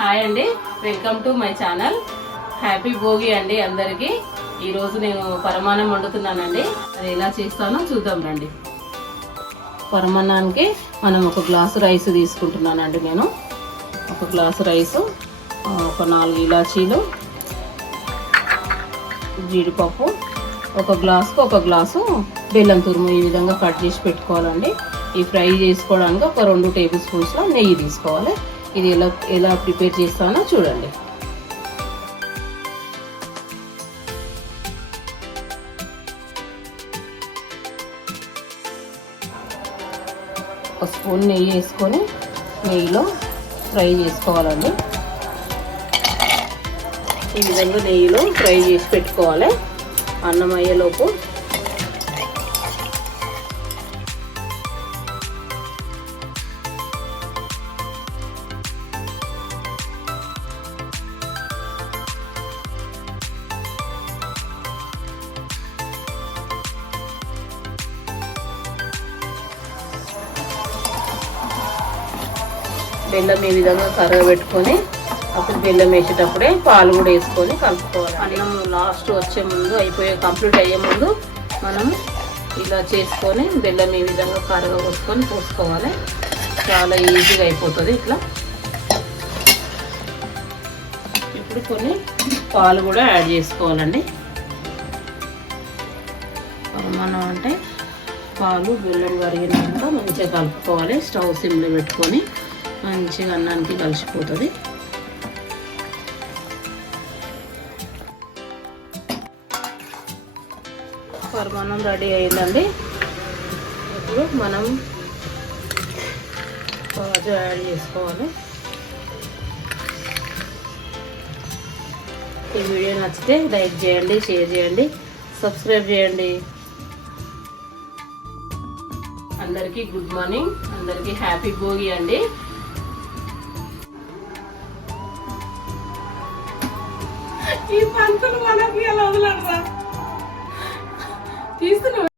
Hi అండి. Welcome to my channel happy Bhogi అండి అందరికీ. ఈరోజు నేను పరమాన్నం వండుతున్నానండి. అది ఎలా చేస్తానో చూద్దాం రండి. పరమాన్నానికి మనం ఒక గ్లాసు రైస్ తీసుకుంటున్నానండి నేను. ఒక గ్లాసు రైసు ఒక నాలుగు ఇలాచీలు జీడిపప్పు ఒక గ్లాసుకు ఒక గ్లాసు బెల్లం తురుము ఈ విధంగా కట్ చేసి పెట్టుకోవాలండి. ఈ ఫ్రై చేసుకోవడానికి ఒక రెండు టేబుల్ స్పూన్స్లో నెయ్యి తీసుకోవాలి. ఇది ఎలా ఎలా ప్రిపేర్ చేస్తానో చూడండి. ఒక స్పూన్ నెయ్యి వేసుకొని నెయ్యిలో ఫ్రై చేసుకోవాలండి. ఈ విధంగా నెయ్యిలో ఫ్రై చేసి పెట్టుకోవాలి. అన్నం అయ్యేలోపు బెల్లం ఈ విధంగా కరగబెట్టుకొని అప్పుడు బెల్లం వేసేటప్పుడే పాలు కూడా వేసుకొని కలుపుకోవాలి. అన్నం లాస్ట్ వచ్చే ముందు అయిపోయే కంప్లీట్ అయ్యే ముందు మనం ఇలా చేసుకొని బెల్లం ఈ విధంగా కరగబోసుకొని పోసుకోవాలి. చాలా ఈజీగా అయిపోతుంది ఇట్లా. ఇప్పుడు కొన్ని పాలు కూడా యాడ్ చేసుకోవాలండి. మనం అంటే పాలు బెల్లం కరిగినాక మంచిగా కలుపుకోవాలి. స్టవ్ సిమ్లో పెట్టుకొని మంచిగా అన్నానికి కలిసిపోతుంది. పరమాన్నం రెడీ అయిందండి. ఇప్పుడు మనం కాజు యాడ్ చేసుకోవాలి. ఈ వీడియో నచ్చితే లైక్ చేయండి షేర్ చేయండి సబ్స్క్రైబ్ చేయండి. అందరికీ గుడ్ మార్నింగ్. అందరికీ హ్యాపీ భోగి అండి. ఈ పంతులు